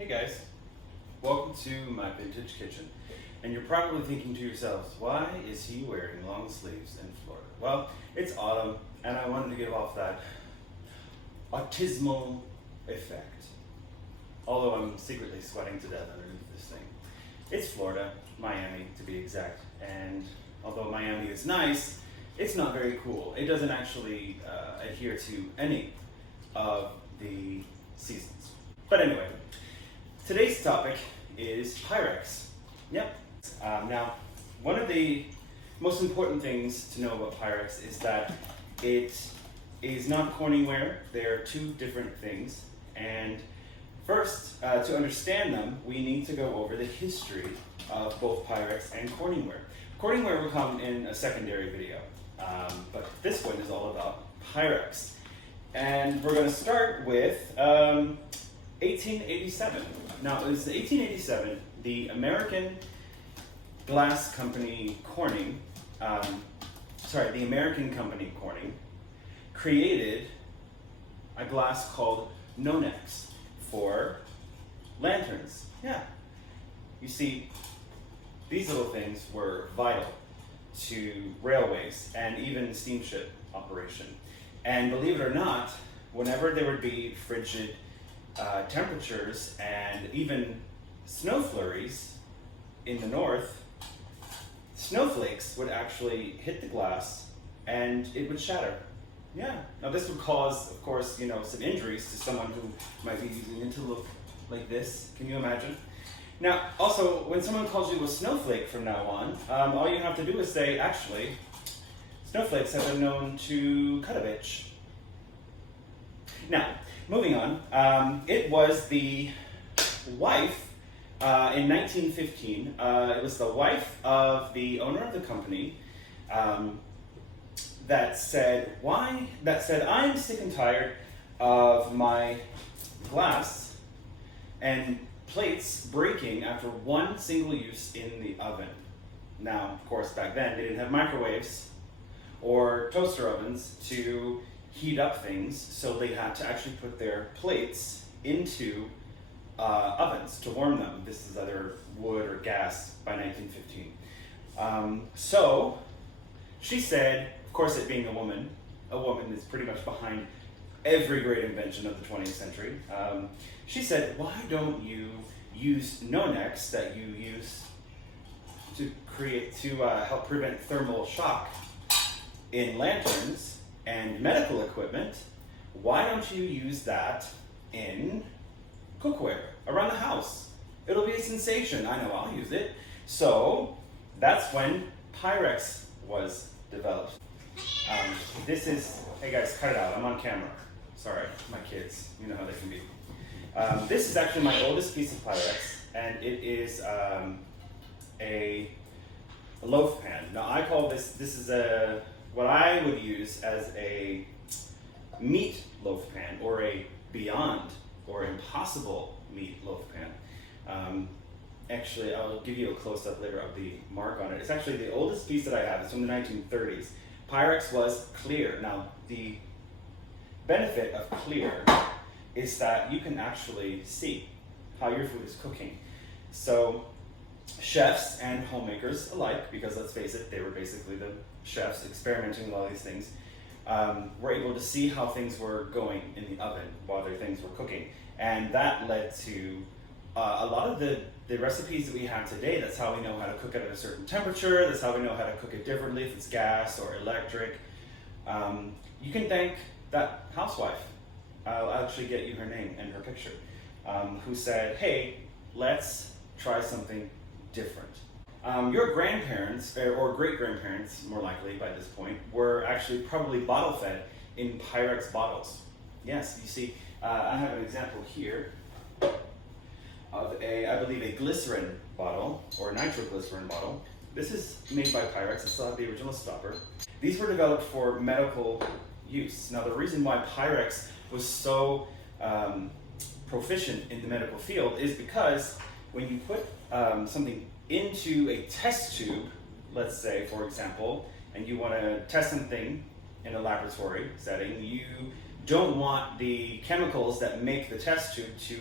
Hey guys, welcome to my vintage kitchen. And you're probably thinking to yourselves, why is he wearing long sleeves in Florida? Well, it's autumn and I wanted to give off that autumnal effect. Although I'm secretly sweating to death underneath this thing. It's Florida, Miami to be exact, and although Miami is nice, it's not very cool. It doesn't actually adhere to any of the seasons. But anyway, today's topic is Pyrex. Yep. Now, one of the most important things to know about Pyrex is that it is not Corningware. They're two different things. And first, to understand them, we need to go over the history of both Pyrex and Corningware. Corningware will come in a secondary video, but this one is all about Pyrex. And we're going to start with 1887. Now, it was 1887, the American glass company Corning, the American company Corning, created a glass called Nonex for lanterns. Yeah. You see, these little things were vital to railways and even steamship operation. And believe it or not, whenever there would be frigid temperatures and even snow flurries in the north, snowflakes would actually hit the glass and it would shatter. Yeah. Now this would cause, of course, some injuries to someone who might be using it to look like this. Can you imagine? Now, also, when someone calls you a snowflake from now on, all you have to do is say, actually, snowflakes have been known to cut a bitch. Now, moving on, it was the wife, in 1915, it was the wife of the owner of the company that said, I'm sick and tired of my glass and plates breaking after one single use in the oven. Now, of course, back then they didn't have microwaves or toaster ovens to heat up things, so they had to actually put their plates into ovens to warm them. This is either wood or gas by 1915. So she said, of course, it being a woman is pretty much behind every great invention of the 20th century. She said, why don't you use Nonex that you use to help prevent thermal shock in lanterns and medical equipment? Why don't you use that in cookware around the house? It'll be a sensation. I know, I'll use it. So that's when Pyrex was developed. Hey guys, cut it out. I'm on camera. Sorry, my kids. You know how they can be. This is actually my oldest piece of Pyrex, and it is a loaf pan. Now I call this is what I would use as a meat loaf pan, or a beyond or impossible meat loaf pan. Actually, I'll give you a close-up later of the mark on it. It's actually the oldest piece that I have. It's from the 1930s. Pyrex was clear. Now, the benefit of clear is that you can actually see how your food is cooking. So, chefs and homemakers alike, because let's face it, they were basically the chefs experimenting with all these things, were able to see how things were going in the oven while their things were cooking. And that led to a lot of the recipes that we have today. That's how we know how to cook it at a certain temperature. That's how we know how to cook it differently if it's gas or electric. You can thank that housewife. I'll actually get you her name and her picture, who said, hey, let's try something different. Your grandparents, or great-grandparents, more likely by this point, were actually probably bottle-fed in Pyrex bottles. Yes, you see, I have an example here of I believe a glycerin bottle, or nitroglycerin bottle. This is made by Pyrex. I still have the original stopper. These were developed for medical use. Now, the reason why Pyrex was so proficient in the medical field is because when you put something into a test tube, let's say, for example, and you want to test something in a laboratory setting, you don't want the chemicals that make the test tube to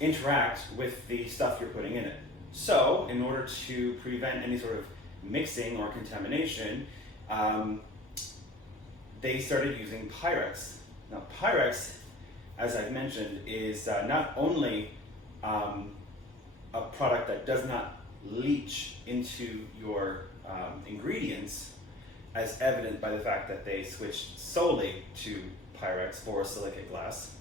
interact with the stuff you're putting in it. So, in order to prevent any sort of mixing or contamination, they started using Pyrex. Now, Pyrex, as I've mentioned, is not only a product that does not leach into your ingredients, as evident by the fact that they switched solely to Pyrex borosilicate glass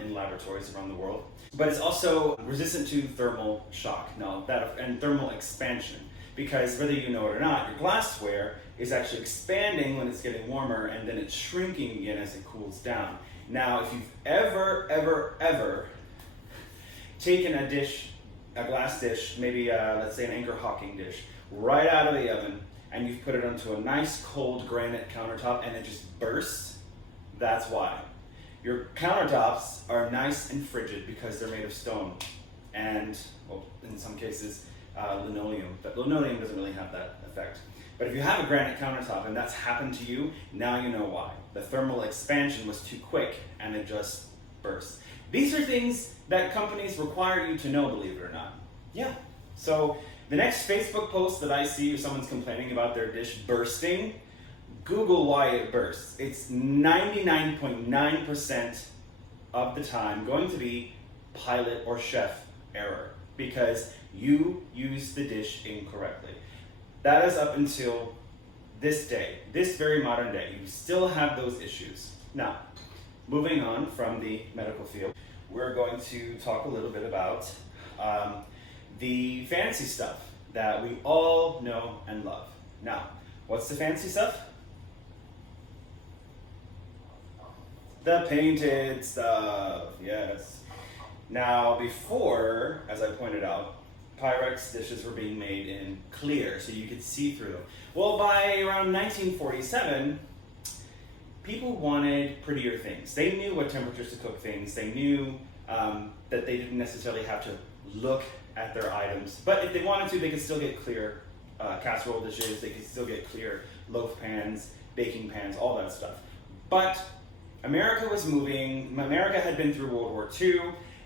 in laboratories around the world. But it's also resistant to thermal shock, and thermal expansion, because whether you know it or not, your glassware is actually expanding when it's getting warmer, and then it's shrinking again as it cools down. Now, if you've ever taken a glass dish, maybe let's say an Anchor Hawking dish, right out of the oven, and you've put it onto a nice cold granite countertop and it just bursts, that's why. Your countertops are nice and frigid because they're made of stone and, well, in some cases, linoleum. But linoleum doesn't really have that effect. But if you have a granite countertop and that's happened to you, now you know why. The thermal expansion was too quick and it just burst. These are things that companies require you to know, believe it or not. Yeah. So the next Facebook post that I see if someone's complaining about their dish bursting, Google why it bursts. It's 99.9% of the time going to be pilot or chef error because you used the dish incorrectly. That is up until this day, this very modern day. You still have those issues. Now, moving on from the medical field, we're going to talk a little bit about the fancy stuff that we all know and love. Now, what's the fancy stuff? The painted stuff, yes. Now, before, as I pointed out, Pyrex dishes were being made in clear, so you could see through them. Well, by around 1947, people wanted prettier things. They knew what temperatures to cook things. They knew that they didn't necessarily have to look at their items. But if they wanted to, they could still get clear casserole dishes. They could still get clear loaf pans, baking pans, all that stuff. But America was moving. America had been through World War II,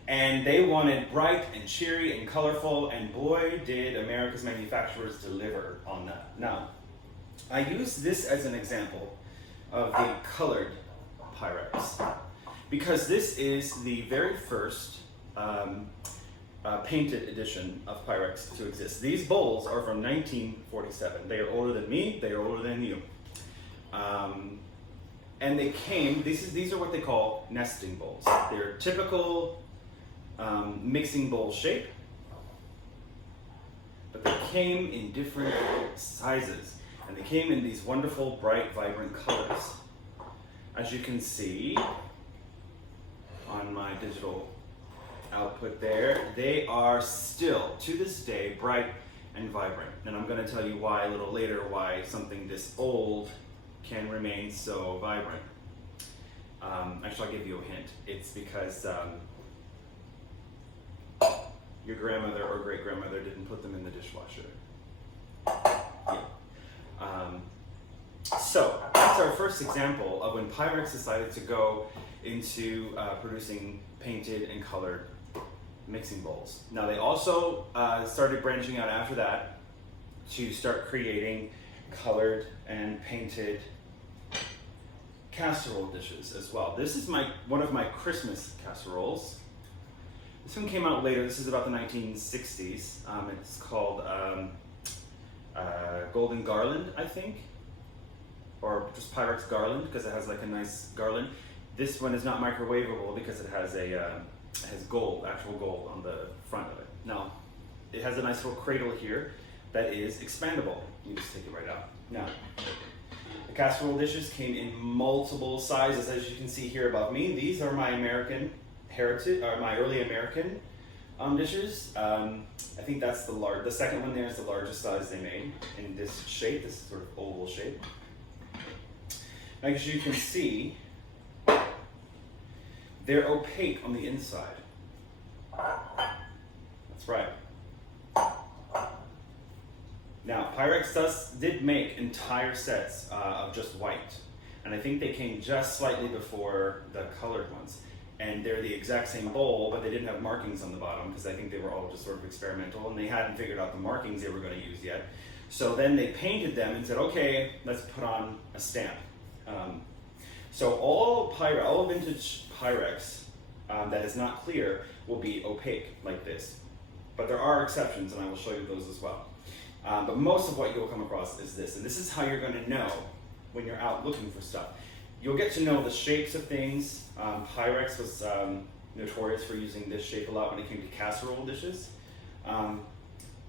and they wanted bright and cheery and colorful, and boy, did America's manufacturers deliver on that. Now, I use this as an example of the colored Pyrex, because this is the very first painted edition of Pyrex to exist. These bowls are from 1947. They are older than me, they are older than you. And they came, these are what they call nesting bowls. They're typical mixing bowl shape, but they came in different sizes, and they came in these wonderful, bright, vibrant colors. As you can see on my digital output there, they are still, to this day, bright and vibrant. And I'm going to tell you why a little later, why something this old can remain so vibrant. Actually, I'll give you a hint. It's because your grandmother or great-grandmother didn't put them in the dishwasher. Yeah. So that's our first example of when Pyrex decided to go into producing painted and colored mixing bowls. Now they also started branching out after that to start creating colored and painted casserole dishes as well. This is one of my Christmas casseroles. This one came out later. This is about the 1960s. It's called Golden Garland, I think, or just Pyrex Garland because it has like a nice garland. This one is not microwavable because it has gold, actual gold on the front of it. Now, it has a nice little cradle here that is expandable. You just take it right out. Now, the casserole dishes came in multiple sizes, as you can see here above me. These are my American heritage, or my early American dishes. I think that's the second one there is the largest size they made in this shape, this sort of oval shape. As you can see, they're opaque on the inside. That's right. Now, Pyrex did make entire sets of just white, and I think they came just slightly before the colored ones. and they're the exact same bowl, but they didn't have markings on the bottom because I think they were all just sort of experimental and they hadn't figured out the markings they were going to use yet. So then they painted them and said, okay, let's put on a stamp. So all vintage Pyrex that is not clear will be opaque like this. But there are exceptions, and I will show you those as well. But most of what you'll come across is this, and this is how you're going to know when you're out looking for stuff. You'll get to know the shapes of things. Pyrex was notorious for using this shape a lot when it came to casserole dishes.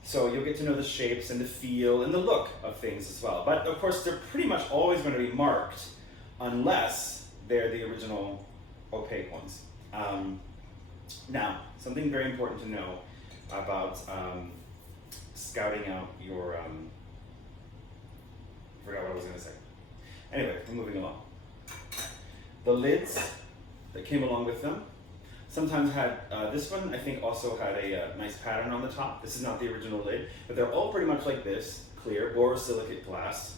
So you'll get to know the shapes and the feel and the look of things as well. But of course, they're pretty much always going to be marked unless they're the original opaque ones. Now, something very important to know about scouting out your, I forgot what I was going to say. Anyway, we're moving along. The lids that came along with them sometimes had, this one I think also had a nice pattern on the top. This is not the original lid, but they're all pretty much like this, clear, borosilicate glass.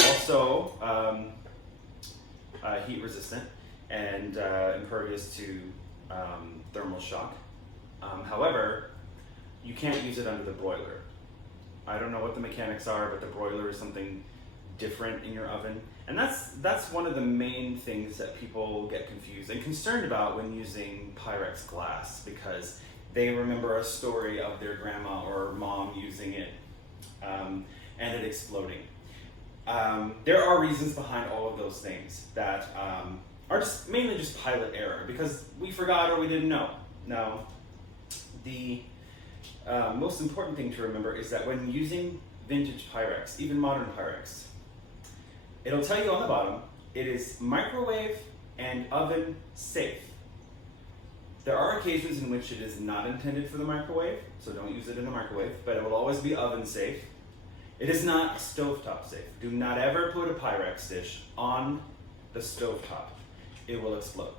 Also heat resistant and impervious to thermal shock. However, you can't use it under the broiler. I don't know what the mechanics are, but the broiler is something different in your oven. And that's one of the main things that people get confused and concerned about when using Pyrex glass, because they remember a story of their grandma or mom using it and it exploding. There are reasons behind all of those things that are just mainly just pilot error, because we forgot or we didn't know. Now, the most important thing to remember is that when using vintage Pyrex, even modern Pyrex, it'll tell you on the bottom, it is microwave and oven safe. There are occasions in which it is not intended for the microwave, so don't use it in the microwave, but it will always be oven safe. It is not stovetop safe. Do not ever put a Pyrex dish on the stovetop. It will explode.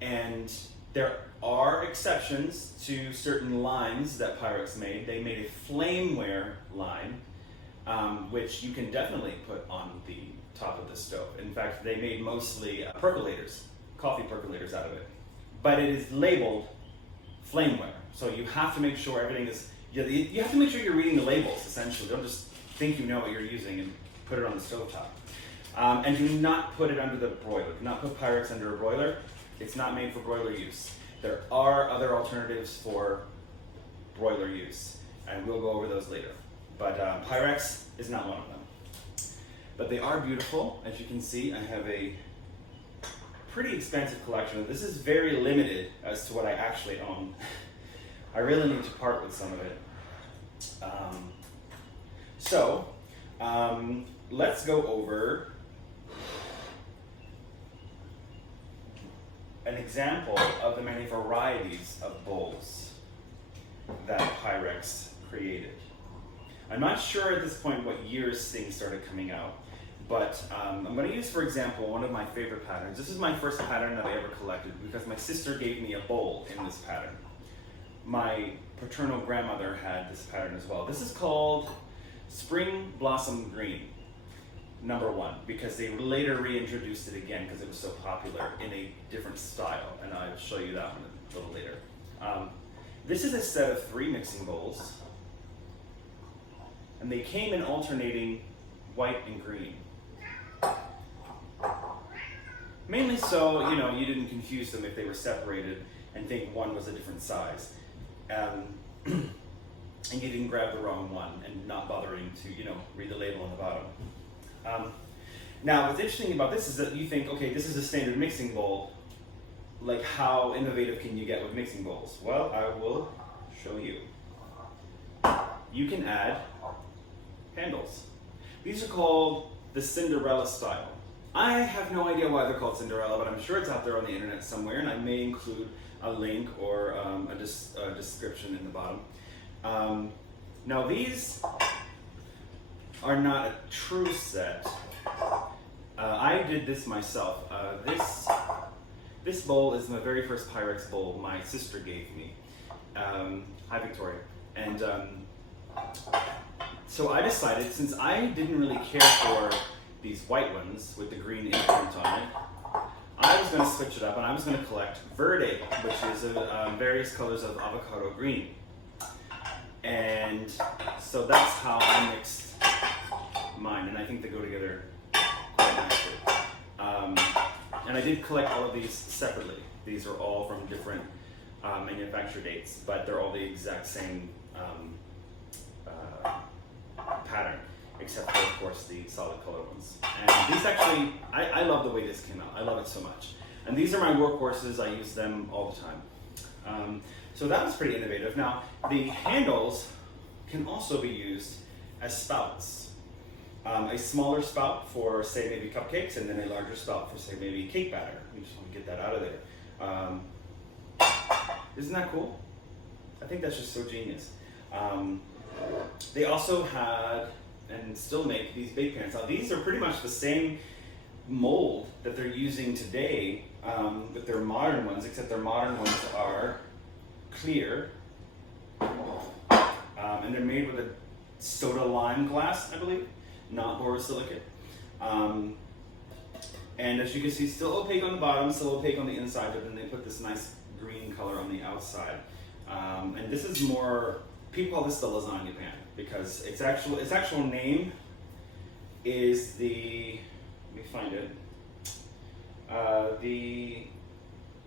And there are exceptions to certain lines that Pyrex made. They made a flameware line, which you can definitely put on the top of the stove. In fact, they made mostly percolators, coffee percolators out of it. But it is labeled flameware, so you have to make sure everything is, you have to make sure you're reading the labels, essentially. Don't just think you know what you're using and put it on the stovetop. And do not put it under the broiler. Do not put Pyrex under a broiler. It's not made for broiler use. There are other alternatives for broiler use, and we'll go over those later. But Pyrex is not one of them. But they are beautiful. As you can see, I have a pretty expansive collection. This is very limited as to what I actually own. I really need to part with some of it. Let's go over an example of the many varieties of bowls that Pyrex created. I'm not sure at this point what years things started coming out, but I'm going to use, for example, one of my favorite patterns. This is my first pattern that I ever collected because my sister gave me a bowl in this pattern. My paternal grandmother had this pattern as well. This is called Spring Blossom Green, #1, because they later reintroduced it again because it was so popular in a different style, and I'll show you that one a little later. This is a set of 3 mixing bowls, and they came in alternating white and green. Mainly so, you didn't confuse them if they were separated and think one was a different size. And you didn't grab the wrong one and not bothering to, read the label on the bottom. Now, what's interesting about this is that you think, okay, this is a standard mixing bowl. Like, how innovative can you get with mixing bowls? Well, I will show you. You can add handles. These are called the Cinderella style. I have no idea why they're called Cinderella, but I'm sure it's out there on the internet somewhere, and I may include a link or a description in the bottom. Now, these are not a true set. I did this myself. This bowl is my very first Pyrex bowl my sister gave me. Hi, Victoria. And so I decided, since I didn't really care for these white ones with the green imprint on it, I was going to switch it up and I was going to collect verde, which is various colors of avocado green. And so that's how I mixed mine, and I think they go together quite nicely. And I did collect all of these separately. These are all from different manufacture dates, but they're all the exact same pattern, except for, of course, the solid color ones. And these actually, I love the way this came out. I love it so much. And these are my workhorses. I use them all the time. So that was pretty innovative. Now, the handles can also be used as spouts. A smaller spout for, say, maybe cupcakes, and then a larger spout for, say, maybe cake batter. We just want to get that out of there. Isn't that cool? I think that's just so genius. They also had, and still make, these bake pans. Now, these are pretty much the same mold that they're using today with their modern ones, except their modern ones are clear, and they're made with a soda lime glass, I believe, not borosilicate. And as you can see, still opaque on the bottom, still opaque on the inside, but then they put this nice green color on the outside. And this is more, people call this the lasagna pan because its actual name is the, let me find it, the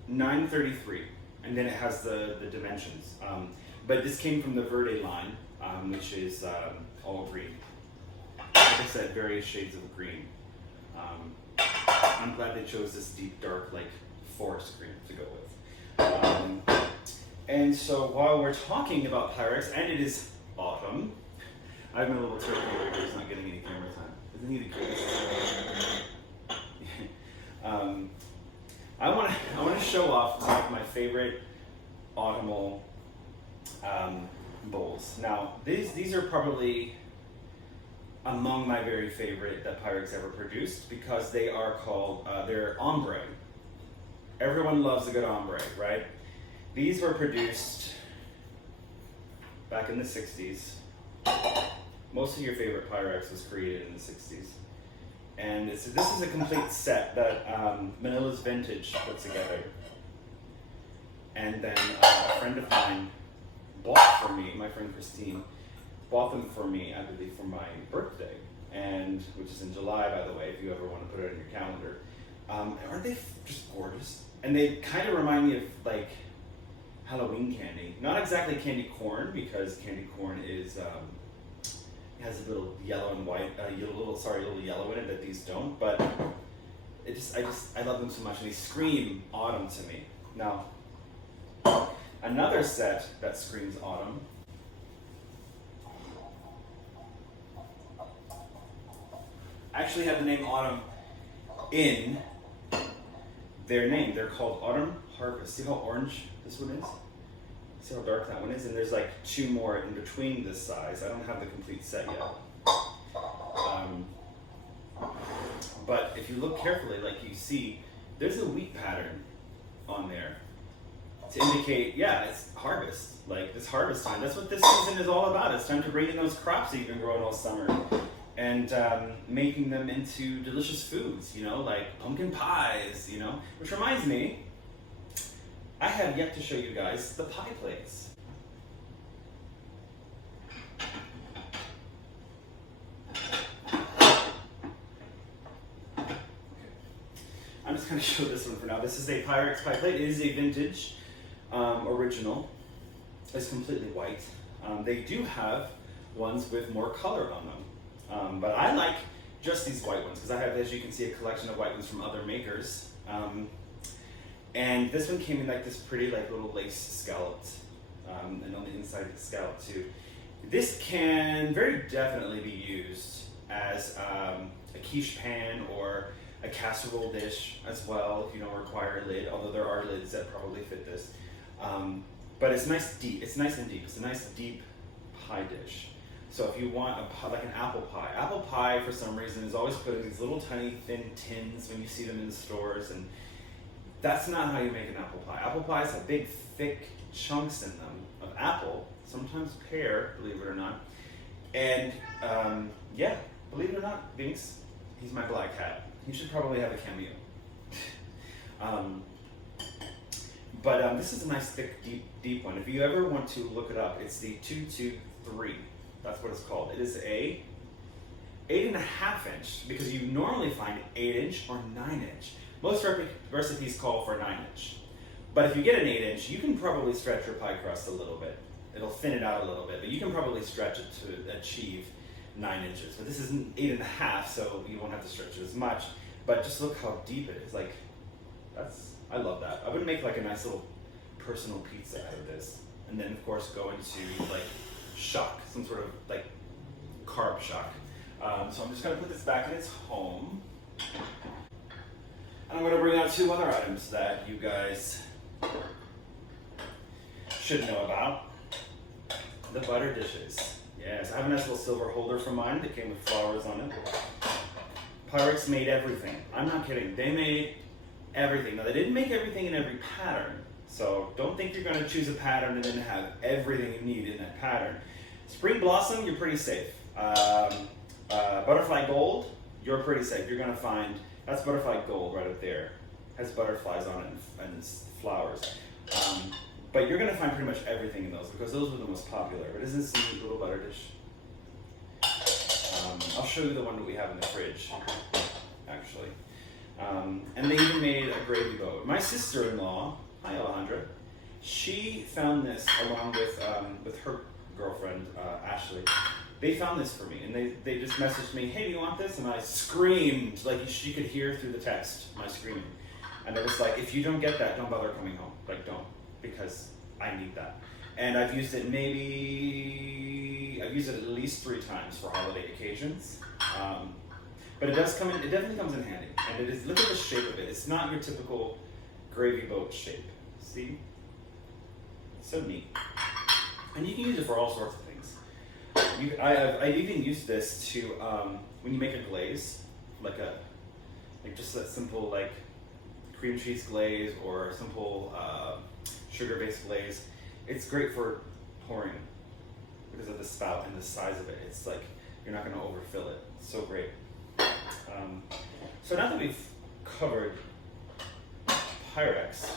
933, and then it has the dimensions. But this came from the Verde line, which is all green. Like I said, various shades of green. I'm glad they chose this deep, dark, like forest green to go with. And so while we're talking about Pyrex, and it is autumn, I have my little turkey over here. He's not getting any camera time. Isn't he the greatest? I want to show off some of my favorite autumnal bowls. Now, these are probably among my very favorite that Pyrex ever produced because they are called, they're ombre. Everyone loves a good ombre, right? These were produced back in the 60s. Most of your favorite Pyrex was created in the 60s. And this is a complete set that Manila's Vintage put together. And then a friend of mine bought for me, my friend Christine, bought them for me, I believe, for my birthday, and which is in July, by the way, if you ever want to put it in your calendar. Aren't they just gorgeous? And they kind of remind me of like Halloween candy. Not exactly candy corn, because candy corn is has a little yellow and white, a little yellow in it that these don't. But I love them so much, and they scream autumn to me. Now, another set that screams autumn actually have the name autumn in their name. They're called Autumn Harvest. See how orange this one is? See how dark that one is? And there's like two more in between this size. I don't have the complete set yet. But if you look carefully, like you see, there's a wheat pattern on there to indicate, yeah, it's harvest. Like this harvest time. That's what this season is all about. It's time to bring in those crops that you've been growing all summer and making them into delicious foods, you know, like pumpkin pies, you know. Which reminds me, I have yet to show you guys the pie plates. I'm just going to show this one for now. This is a Pyrex pie plate. It is a vintage original. It's completely white. They do have ones with more color on them. But I like just these white ones because I have, as you can see, a collection of white ones from other makers. And this one came in like this pretty like little lace scalloped, and on the inside it's scalloped too. This can very definitely be used as a quiche pan or a casserole dish as well if you don't require a lid, although there are lids that probably fit this. But it's nice deep. It's nice and deep. It's a nice deep pie dish. So if you want a pie, like an apple pie for some reason is always put in these little tiny thin tins when you see them in the stores, and that's not how you make an apple pie. Apple pies have big, thick chunks in them of apple, sometimes pear, believe it or not. And yeah, believe it or not, Binks, he's my black cat. He should probably have a cameo. This is a nice, thick, deep one. If you ever want to look it up, it's the 223. That's what it's called. It is a 8.5 inch, because you normally find 8 inch or 9 inch. Most recipes call for 9 inch. But if you get an 8 inch, you can probably stretch your pie crust a little bit. It'll thin it out a little bit, but you can probably stretch it to achieve 9 inches. But this is an 8.5, so you won't have to stretch it as much. But just look how deep it is. Like, I love that. I would make like a nice little personal pizza out of this. And then of course go into like shock, some sort of like carb shock. So I'm just gonna put this back in its home. And I'm gonna bring out 2 other items that you guys should know about. The butter dishes. Yes, I have a nice little silver holder for mine that came with flowers on it. Pyrex made everything. I'm not kidding. They made everything. Now, they didn't make everything in every pattern, so don't think you're going to choose a pattern and then have everything you need in that pattern. Spring Blossom, you're pretty safe. Butterfly Gold, you're pretty safe. You're going to find, that's Butterfly Gold right up there. Has butterflies on it and flowers. But you're going to find pretty much everything in those, because those were the most popular. But isn't this a neat little butter dish? I'll show you the one that we have in the fridge, actually. And they even made a gravy boat. My sister-in-law, hi Alejandra, she found this along with her girlfriend, Ashley. They found this for me, and they just messaged me, hey, do you want this? And I screamed, like she could hear through the text, my screaming. And I was like, if you don't get that, don't bother coming home. Like, don't, because I need that. And I've used it at least 3 times for holiday occasions. But it definitely comes in handy. And it is, look at the shape of it. It's not your typical gravy boat shape. See? It's so neat. And you can use it for all sorts of things. I've even used this to, when you make a glaze, like just that simple like cream cheese glaze or simple sugar-based glaze. It's great for pouring because of the spout and the size of it. It's like, you're not gonna overfill it. It's so great. So now that we've covered Pyrex,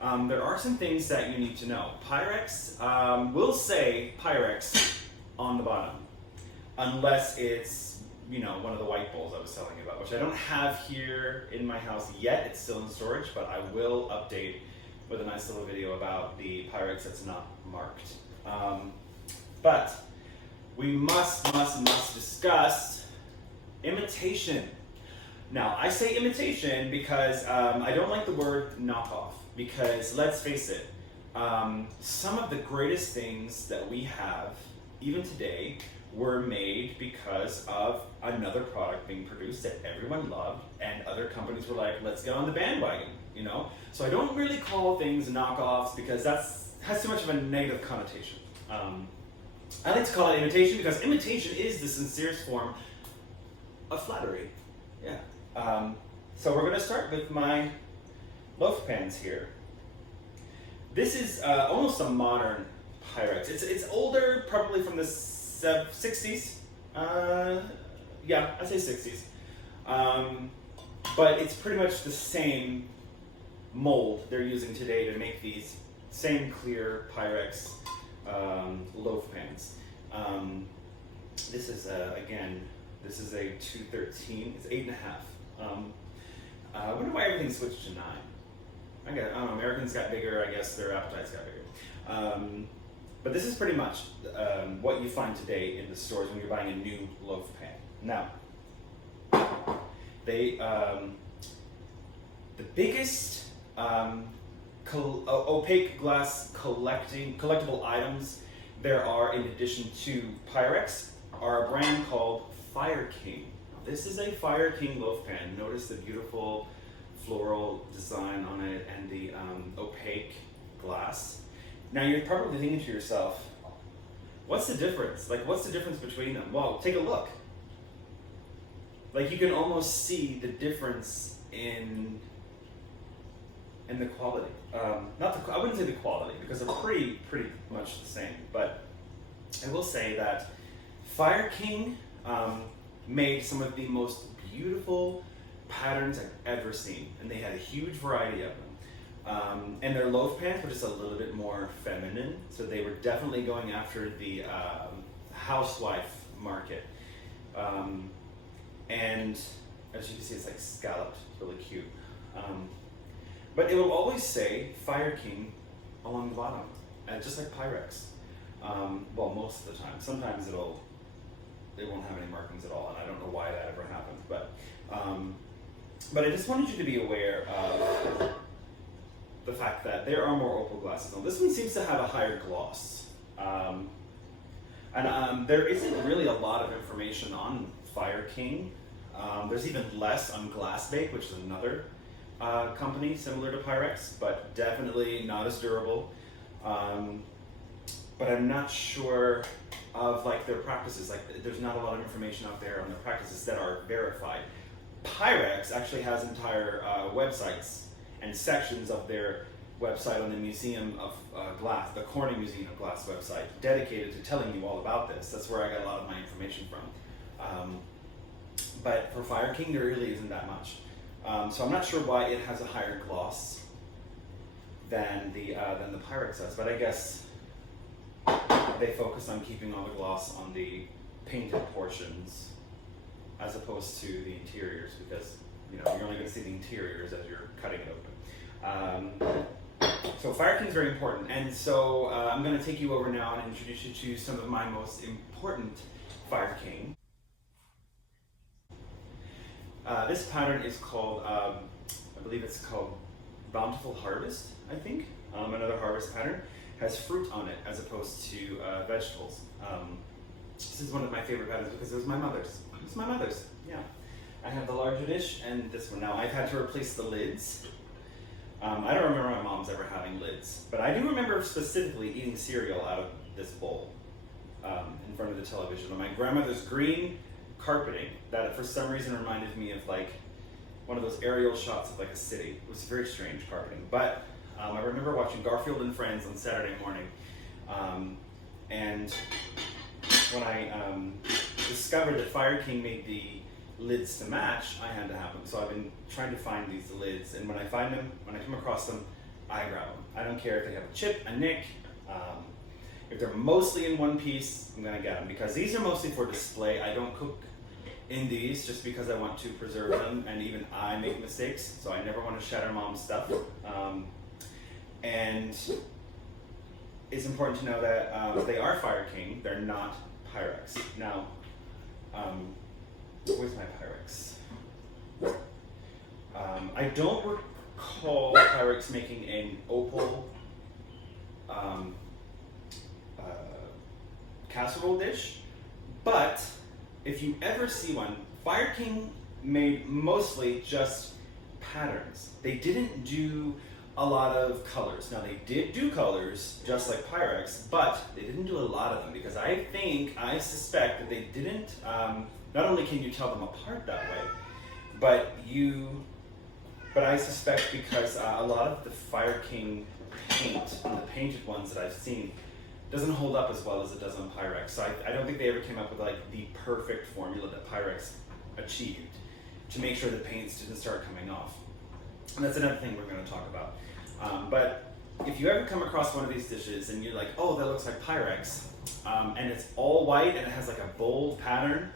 there are some things that you need to know. Pyrex will say Pyrex on the bottom, unless it's, one of the white bowls I was telling you about, which I don't have here in my house yet. It's still in storage, but I will update with a nice little video about the Pyrex that's not marked. But we must discuss imitation. Now, I say imitation because I don't like the word knockoff, because let's face it, some of the greatest things that we have, even today, were made because of another product being produced that everyone loved, and other companies were like, let's get on the bandwagon, So I don't really call things knockoffs because has too much of a negative connotation. I like to call it imitation because imitation is the sincerest form of flattery. Yeah. So we're going to start with my loaf pans here. This is almost a modern Pyrex. It's older, probably from the 60s. Yeah, I'd say 60s. But it's pretty much the same mold they're using today to make these same clear Pyrex loaf pans. This is again, this is a 213. It's 8.5. I wonder why everything switched to 9. I don't know. Americans got bigger. I guess their appetites got bigger. But this is pretty much what you find today in the stores when you're buying a new loaf pan. Now, the biggest opaque glass collectible items there are, in addition to Pyrex, are a brand called Fire King. This is a Fire King loaf pan. Notice the beautiful floral design on it and the opaque glass. Now you're probably thinking to yourself, what's the difference? Like, what's the difference between them? Well, take a look. Like, you can almost see the difference in the quality. I wouldn't say the quality, because they're pretty much the same. But I will say that Fire King made some of the most beautiful patterns I've ever seen, and they had a huge variety of them. And their loaf pants were just a little bit more feminine, so they were definitely going after the housewife market. And as you can see, it's like scalloped, really cute. But it will always say Fire King along the bottom, just like Pyrex. Well, most of the time. Sometimes it won't have any markings at all, and I don't know why that ever happens. But I just wanted you to be aware of the fact that there are more opal glasses. Now, this one seems to have a higher gloss. And there isn't really a lot of information on Fire King. There's even less on Glassbake, which is another company similar to Pyrex, but definitely not as durable. But I'm not sure of like their practices. Like, there's not a lot of information out there on their practices that are verified. Pyrex actually has entire websites and sections of their website on the Museum of Glass, the Corning Museum of Glass website, dedicated to telling you all about this. That's where I got a lot of my information from. But for Fire King, there really isn't that much. So I'm not sure why it has a higher gloss than the Pyrex does, but I guess they focus on keeping all the gloss on the painted portions as opposed to the interiors, because you're only going to see the interiors as you're cutting it open. So Fire King is very important, and so I'm going to take you over now and introduce you to some of my most important Fire King. This pattern is called, I believe it's called Bountiful Harvest, I think. Another harvest pattern. Has fruit on it as opposed to vegetables. This is one of my favorite patterns because it was my mother's. It's my mother's, yeah. I have the larger dish and this one. Now, I've had to replace the lids. I don't remember my mom's ever having lids, but I do remember specifically eating cereal out of this bowl in front of the television. On my grandmother's green carpeting that for some reason reminded me of like one of those aerial shots of like a city. It was very strange carpeting, but I remember watching Garfield and Friends on Saturday morning, and when I discovered that Fire King made the lids to match, I had to have them. So I've been trying to find these lids, and when I find them, when I come across them, I grab them. I don't care if they have a chip, a nick, if they're mostly in one piece, I'm gonna get them, because these are mostly for display. I don't cook in these just because I want to preserve them, and even I make mistakes, so I never want to shatter mom's stuff. And it's important to know that they are Fire King, they're not Pyrex. Now, where's my Pyrex? I don't recall Pyrex making an opal casserole dish, but if you ever see one, Fire King made mostly just patterns. They didn't do a lot of colors. Now, they did do colors just like Pyrex, but they didn't do a lot of them because I suspect that they didn't, not only can you tell them apart that way, but I suspect because a lot of the Fire King paint, and the painted ones that I've seen, doesn't hold up as well as it does on Pyrex. So I don't think they ever came up with like the perfect formula that Pyrex achieved to make sure the paints didn't start coming off. And that's another thing we're going to talk about. But if you ever come across one of these dishes and you're like, oh, that looks like Pyrex, and it's all white and it has like a bold pattern,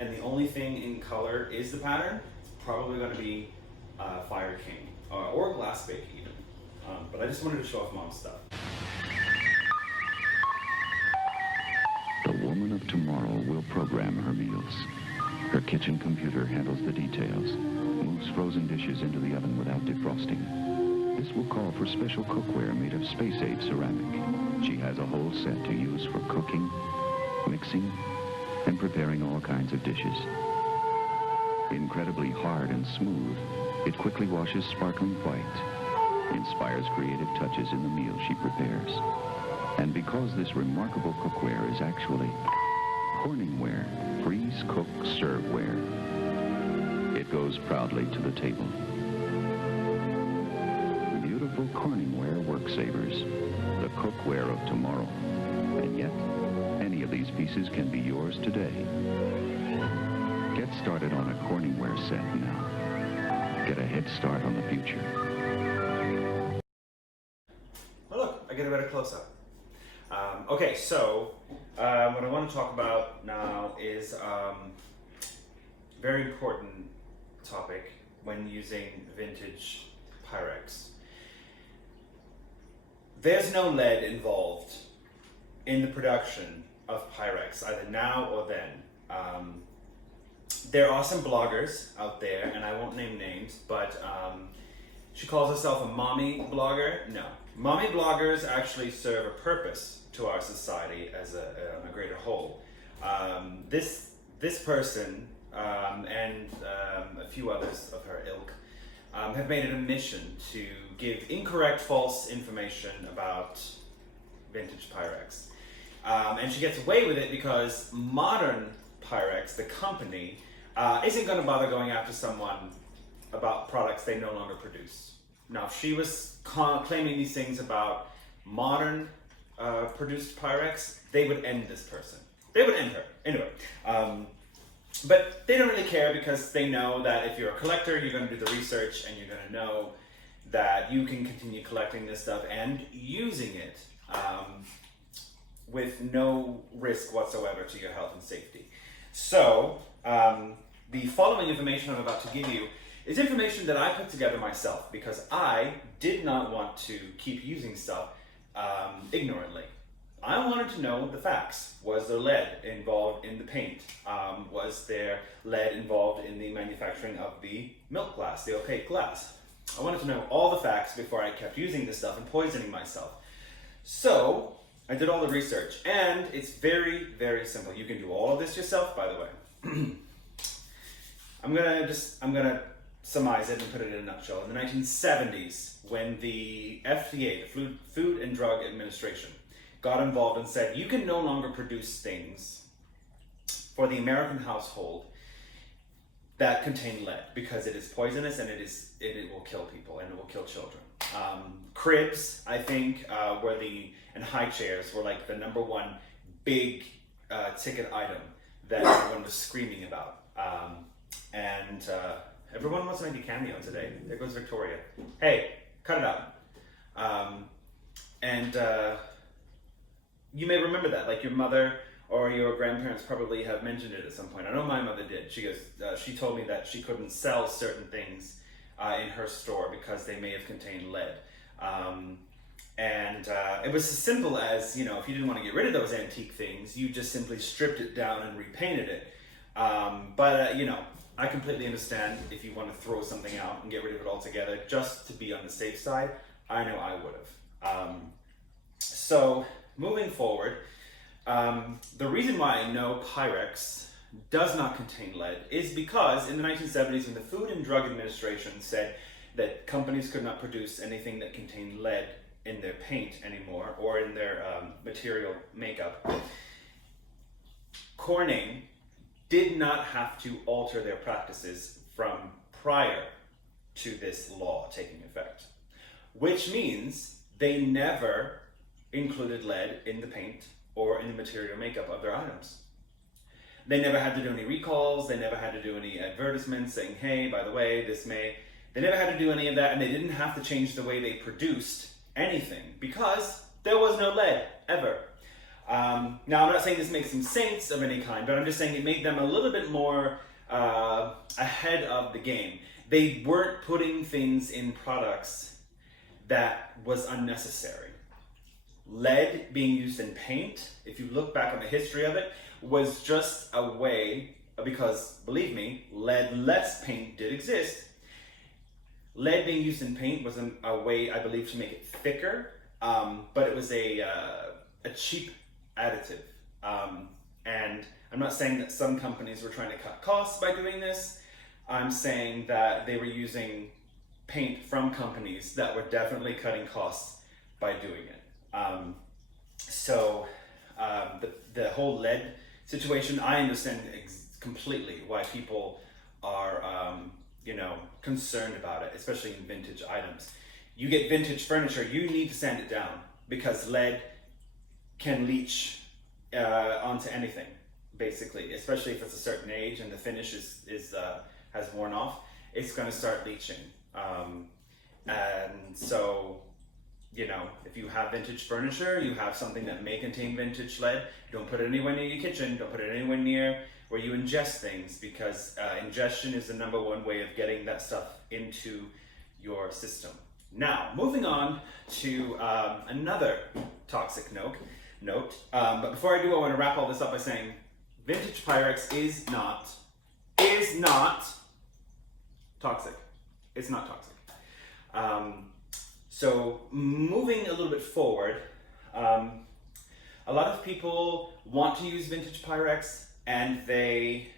and the only thing in color is the pattern, it's probably going to be Fire King or Glassbake even. But I just wanted to show off mom's stuff. The woman of tomorrow will program her meals. Her kitchen computer handles the details, moves frozen dishes into the oven without defrosting. This will call for special cookware made of space-age ceramic. She has a whole set to use for cooking, mixing, and preparing all kinds of dishes. Incredibly hard and smooth, it quickly washes sparkling white, inspires creative touches in the meal she prepares. And because this remarkable cookware is actually Corningware, freeze, cook, serveware, it goes proudly to the table. Beautiful Corningware work-savers, the cookware of tomorrow. And yet, any of these pieces can be yours today. Get started on a Corningware set now. get a head start on the future. Oh look, I get a better close-up. Okay, so what I want to talk about now is very important topic when using vintage Pyrex. There's no lead involved in the production of Pyrex, either now or then. There are some bloggers out there, and I won't name names, but she calls herself a mommy blogger. No. Mommy bloggers actually serve a purpose to our society as a greater whole. This person and a few others of her ilk have made it a mission to give incorrect, false information about vintage Pyrex. And she gets away with it because modern Pyrex, the company, isn't going to bother going after someone about products they no longer produce. Now, if she was claiming these things about modern produced Pyrex, they would end this person. They would end her. Anyway, but they don't really care because they know that if you're a collector, you're going to do the research and you're going to know that you can continue collecting this stuff and using it with no risk whatsoever to your health and safety. So, the following information I'm about to give you is information that I put together myself because I did not want to keep using stuff ignorantly. I wanted to know the facts. Was there lead involved in the paint? Was there lead involved in the manufacturing of the milk glass, the opaque glass? I wanted to know all the facts before I kept using this stuff and poisoning myself. So I did all the research, and it's very, very simple. You can do all of this yourself, by the way. I'm gonna surmise it and put it in a nutshell. In the 1970s, when the FDA, the Food and Drug Administration, got involved and said, you can no longer produce things for the American household that contain lead because it is poisonous and it will kill people and it will kill children. Cribs, I think, and high chairs were like the number one big ticket item that everyone was screaming about. Everyone wants to make a cameo today. There goes Victoria. Hey, cut it out. You may remember that, like your mother or your grandparents probably have mentioned it at some point. I know my mother did. She goes, she told me that she couldn't sell certain things in her store because they may have contained lead. It was as simple as, if you didn't want to get rid of those antique things, you just simply stripped it down and repainted it. I completely understand if you want to throw something out and get rid of it altogether just to be on the safe side. I know I would have. So moving forward, the reason why I know Pyrex does not contain lead is because in the 1970s, when the Food and Drug Administration said that companies could not produce anything that contained lead in their paint anymore or in their material makeup, Corning did not have to alter their practices from prior to this law taking effect, which means they never included lead in the paint or in the material makeup of their items. They never had to do any recalls, they never had to do any advertisements saying, hey, by the way, they never had to do any of that, and they didn't have to change the way they produced anything because there was no lead, ever. Now, I'm not saying this makes them saints of any kind, but I'm just saying it made them a little bit more ahead of the game. They weren't putting things in products that was unnecessary. Lead being used in paint, if you look back on the history of it, was just a way, because believe me, lead-less paint did exist. Lead being used in paint was a way, I believe, to make it thicker, but it was a cheap additive. And I'm not saying that some companies were trying to cut costs by doing this. I'm saying that they were using paint from companies that were definitely cutting costs by doing it. The whole lead situation, I understand completely why people are, concerned about it, especially in vintage items. You get vintage furniture, you need to sand it down because lead can leach onto anything, basically, especially if it's a certain age and the finish has worn off. it's going to start leaching. And so, if you have vintage furniture, you have something that may contain vintage lead, don't put it anywhere near your kitchen, don't put it anywhere near where you ingest things, because ingestion is the number one way of getting that stuff into your system. Now, moving on to another toxic note. But before I do, I want to wrap all this up by saying vintage Pyrex is not toxic. It's not toxic. So moving a little bit forward, a lot of people want to use vintage Pyrex, and they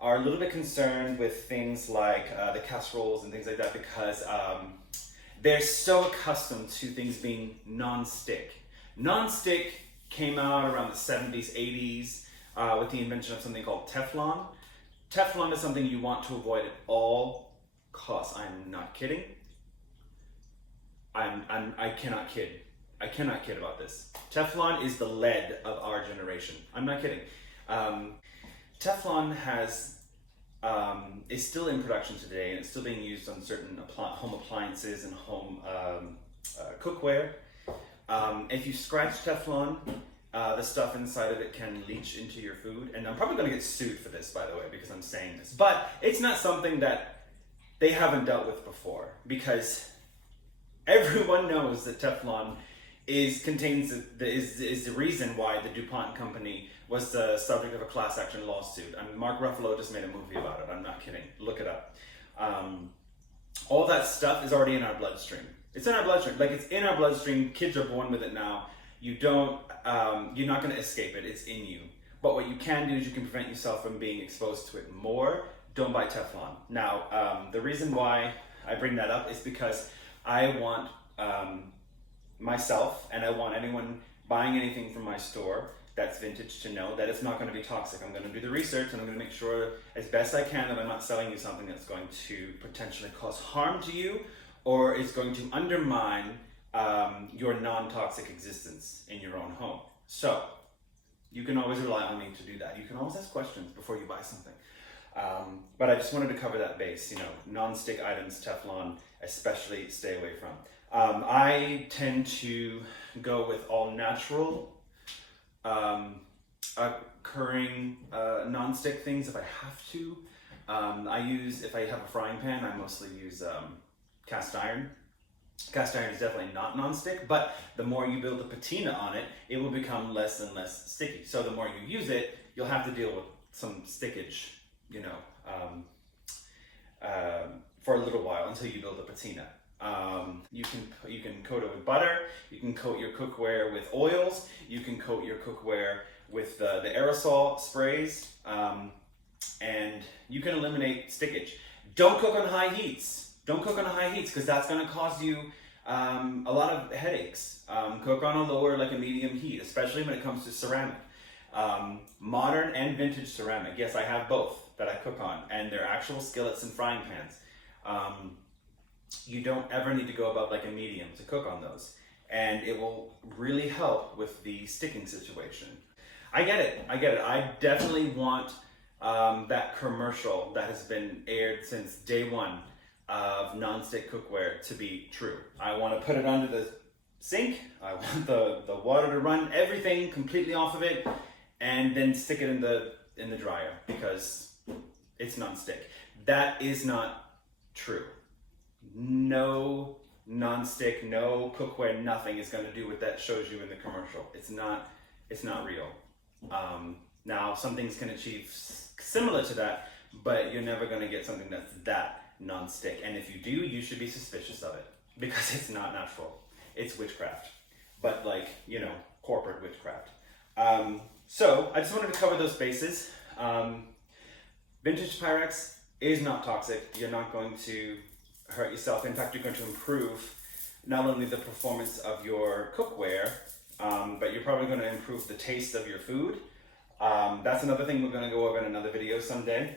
are a little bit concerned with things like the casseroles and things like that, because they're so accustomed to things being non-stick. Non-stick came out around the 70s, 80s with the invention of something called Teflon. Teflon is something you want to avoid at all costs. I'm not kidding. I cannot kid. I cannot kid about this. Teflon is the lead of our generation. I'm not kidding. Teflon is still in production today, and it's still being used on certain home appliances and home cookware. If you scratch Teflon, the stuff inside of it can leach into your food. And I'm probably going to get sued for this, by the way, because I'm saying this. But it's not something that they haven't dealt with before, because everyone knows that Teflon is the reason why the DuPont company was the subject of a class action lawsuit. I mean, Mark Ruffalo just made a movie about it. I'm not kidding. Look it up. All that stuff is already in our bloodstream. It's in our bloodstream. Like, it's in our bloodstream. Kids are born with it now. You're not going to escape it. It's in you. But what you can do is you can prevent yourself from being exposed to it more. Don't buy Teflon. Now, the reason why I bring that up is because I want myself, and I want anyone buying anything from my store that's vintage to know that it's not going to be toxic. I'm going to do the research, and I'm going to make sure as best I can that I'm not selling you something that's going to potentially cause harm to you, or is going to undermine your non-toxic existence in your own home. So you can always rely on me to do that. You can always ask questions before you buy something. But I just wanted to cover that base. Non-stick items, Teflon, especially stay away from. I tend to go with all natural occurring non-stick things if I have to. If I have a frying pan, I mostly use cast iron. Cast iron is definitely not non-stick, but the more you build a patina on it, it will become less and less sticky. So the more you use it, you'll have to deal with some stickage, for a little while until you build a patina. You can coat it with butter. You can coat your cookware with oils. You can coat your cookware with the aerosol sprays, and you can eliminate stickage. Don't cook on high heats. Don't cook on high heats, because that's going to cause you a lot of headaches. Cook on a lower, like a medium heat, especially when it comes to ceramic. Modern and vintage ceramic. Yes, I have both that I cook on, and they're actual skillets and frying pans. You don't ever need to go above like a medium to cook on those, and it will really help with the sticking situation. I get it. I definitely want that commercial that has been aired since day one of non-stick cookware to be true. I want to put it under the sink. I want the water to run everything completely off of it, and then stick it in the dryer, because it's non-stick. That is not true. No non-stick, no cookware, nothing is going to do what that shows you in the commercial. It's not real. Now, some things can achieve similar to that, but you're never going to get something that's that non-stick. And if you do, you should be suspicious of it, because it's not natural. It's witchcraft, but corporate witchcraft. So I just wanted to cover those bases. Vintage Pyrex is not toxic. You're not going to hurt yourself. In fact, you're going to improve not only the performance of your cookware, but you're probably going to improve the taste of your food. That's another thing we're going to go over in another video someday.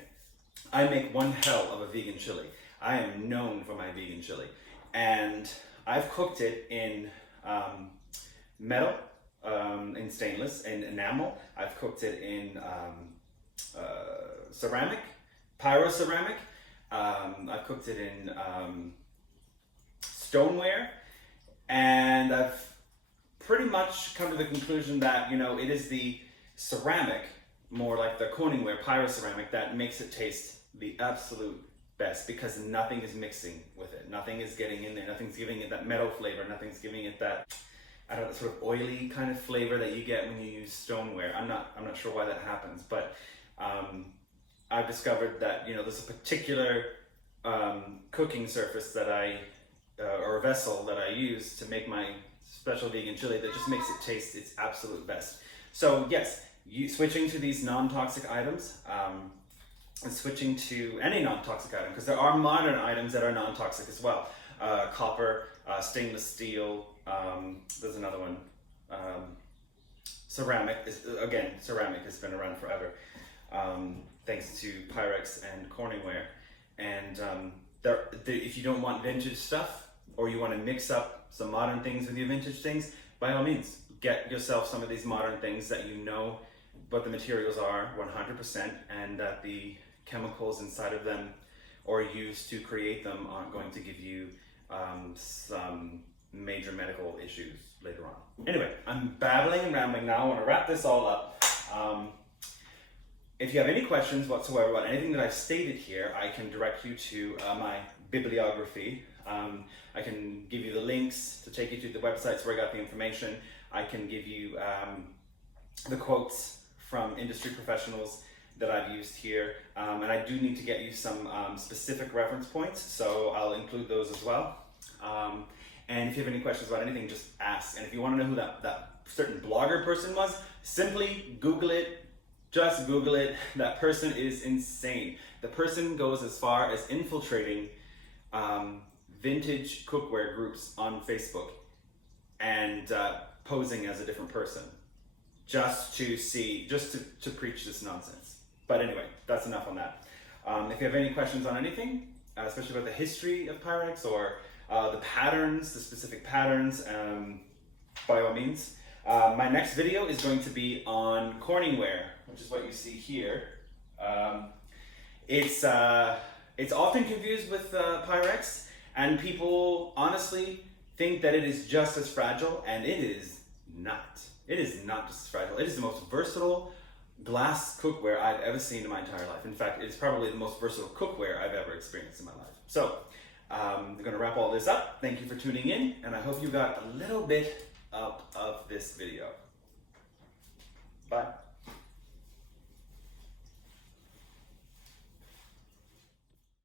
I make one hell of a vegan chili. I am known for my vegan chili. And I've cooked it in metal, in stainless, in enamel. I've cooked it in ceramic, pyroceramic. I've cooked it in stoneware, and I've pretty much come to the conclusion that, you know, it is the ceramic, more like the Corningware pyroceramic, that makes it taste the absolute best, because nothing is mixing with it. Nothing is getting in there. Nothing's giving it that metal flavor. Nothing's giving it that, I don't know, sort of oily kind of flavor that you get when you use stoneware. I'm not sure why that happens, but I've discovered that, you know, there's a particular cooking surface that or a vessel that I use to make my special vegan chili that just makes it taste its absolute best. So yes, switching to these non-toxic items, and switching to any non-toxic item, because there are modern items that are non-toxic as well. Copper, stainless steel, there's another one. Ceramic ceramic has been around forever, thanks to Pyrex and Corningware. And if you don't want vintage stuff, or you want to mix up some modern things with your vintage things, by all means, get yourself some of these modern things that you know what the materials are 100%, and that the chemicals inside of them or used to create them aren't going to give you some major medical issues later on. Anyway, I'm babbling and rambling now. I want to wrap this all up. If you have any questions whatsoever about anything that I've stated here, I can direct you to my bibliography. I can give you the links to take you to the websites where I got the information. I can give you the quotes from industry professionals that I've used here, and I do need to get you some specific reference points, so I'll include those as well. And if you have any questions about anything, just ask. And if you want to know who that certain blogger person was, simply Google it. Just Google it. That person is insane. The person goes as far as infiltrating vintage cookware groups on Facebook and posing as a different person, just to preach this nonsense. But anyway, that's enough on that. If you have any questions on anything, especially about the history of Pyrex or the patterns, the specific patterns, by all means. My next video is going to be on Corningware, which is what you see here. It's often confused with Pyrex, and people honestly think that it is just as fragile, and it is not. It is not just as fragile. It is the most versatile glass cookware I've ever seen in my entire life. In fact, it's probably the most versatile cookware I've ever experienced in my life. So, I'm going to wrap all this up. Thank you for tuning in, and I hope you got a little bit out of this video. Bye.